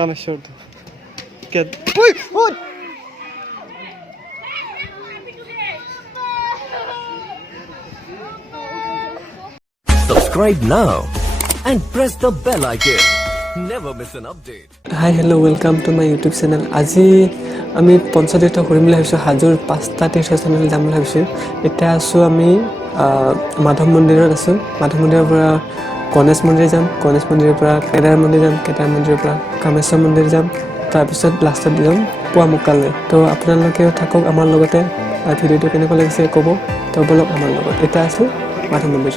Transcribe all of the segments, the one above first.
কামেশ্বর কে ওই ওই Subscribe now and press the bell icon. Never miss an update. Hi, hello, welcome to my YouTube channel. আজি আমি পঞ্চতীৰ্থ কৰিম বুলি ভাবিছোঁ হাজোৰ 5টা তীৰ্থস্থানলৈ যাম বুলি ভাবিছোঁ এতিয়া আছোঁ আমি মাধৱ মন্দিৰত আছোঁ মাধৱ মন্দিৰৰ পৰা গণেশ মন্দিৰ যাম গণেশ মন্দিৰৰ পৰা কেদাৰ মন্দিৰ যাম কেদাৰ মন্দিৰৰ পৰা কামেশ্বৰ মন্দিৰ যাম তাৰপিছত লাষ্টত যাম পুৱামুকালৈ তো আপোনালোকেও থাকক আমাৰ লগতে ভিডিঅ'টো কেনেকুৱা লাগিছে ক'ব তো বলক আমাৰ লগত এতিয়া আছোঁ মাধৱ মন্দিৰ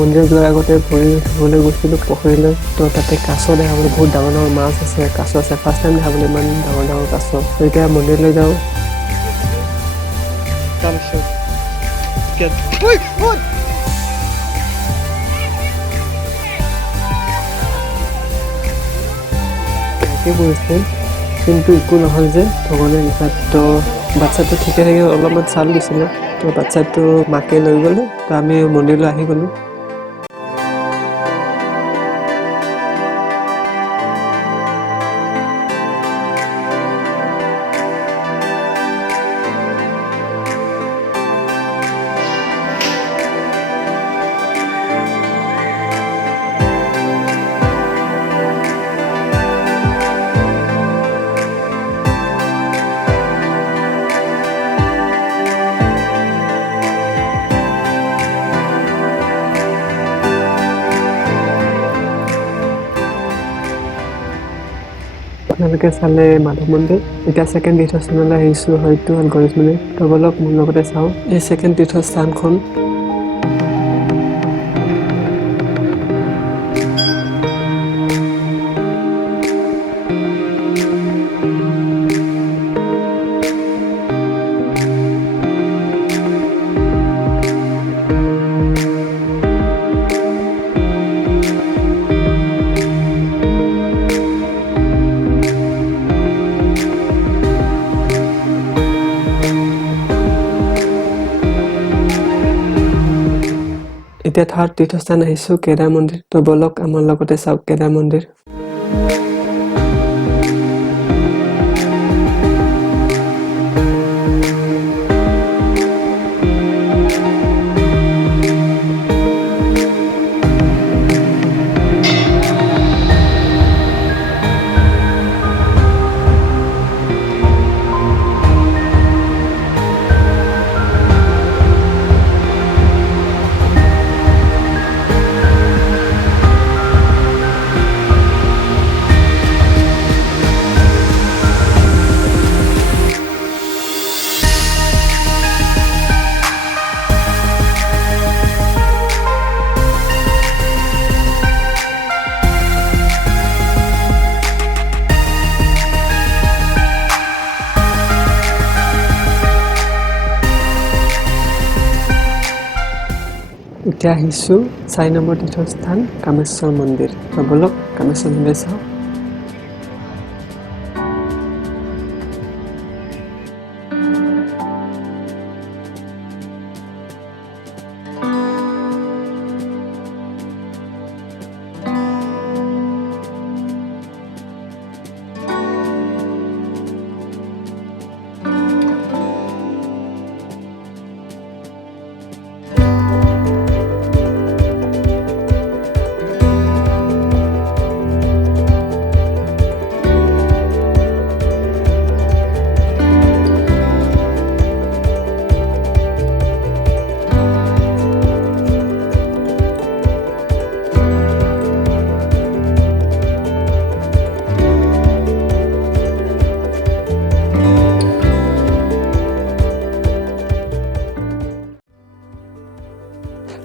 মন্দিৰৰ যোৱাৰ আগতে ভৰি ধুবলৈ গৈছিলোঁ পুখুৰীলৈ তো তাতে কাছ দেখাবলৈ বহুত ডাঙৰ ডাঙৰ মাছ আছে কাছ আছে ফাৰ্ষ্ট টাইম দেখাবলৈ ইমান ডাঙৰ ডাঙৰ কাছ তো এতিয়া মন্দিৰলৈ যাওঁ কামেশ্বর কে ওই ওই তাকে কৰিছিল কিন্তু একো নহ'ল যে ভগৱানে লিখাত তো বাচ্ছাটো ঠিকে থাকে অলপমান ছাল গৈছিলে তো বাচ্ছাটো মাকে লৈ গ'লে তো আমি মন্দিৰলৈ আহি গ'লোঁ আপোনালোকে চালে মাধৱ মন্দিৰ এতিয়া ছেকেণ্ড তীৰ্থস্থানলৈ আহিছোঁ হয়তো গণেশ মন্দিৰ তো বলক মোৰ লগতে চাওঁ এই ছেকেণ্ড তীৰ্থস্থানখন এতিয়া থাৰ্ড তীৰ্থস্থান আহিছোঁ কেদাৰ মন্দিৰ তো বলক আমাৰ লগতে চাওক কেদাৰ মন্দিৰ এতিয়া আহিছোঁ 4 নম্বৰ তীৰ্থস্থান কামেশ্বৰ মন্দিৰ তো বলক কামেশ্বৰ মন্দিৰ চাওঁ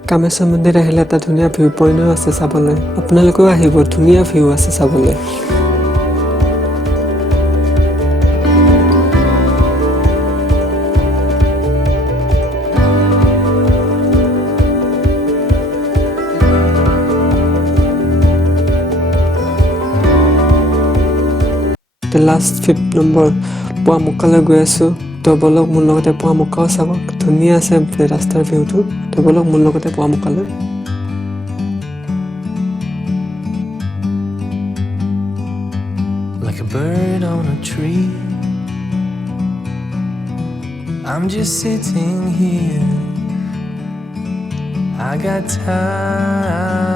কামেশ্বৰ মন্দিৰ আহিলে এটা ধুনীয়া ভিউ পইণ্টো আছে চাবলৈ আপোনালোকেও আহিব ধুনীয়া ভিউ আছে চাবলৈ লাষ্ট 5 নম্বৰ পোৱা মুকালৈ গৈ আছোঁ তো বলক মোৰ লগতে পোৱা মুকাও চাব ধুনীয়া আছে ৰাস্তাৰ ভিউটো তো বলক মোৰ লগতে পোৱা মুকালৈ Like a bird on a tree, I'm just sitting here. I got time,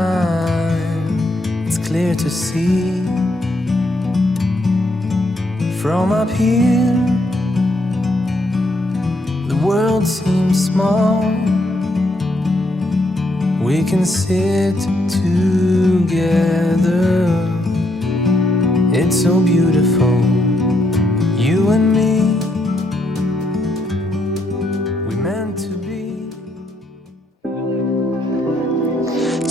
it's clear to see. From up here, the world seems small. We can sit together. It's so beautiful, you and me. We meant to be.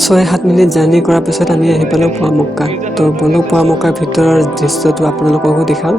6-7 minute journey কৰাৰ পিছত আমি আহি পালোঁ পোৱা মুকা তো বলক পোৱা মুকাৰ ভিতৰৰ দৃশ্যটো আপোনালোককো দেখাওঁ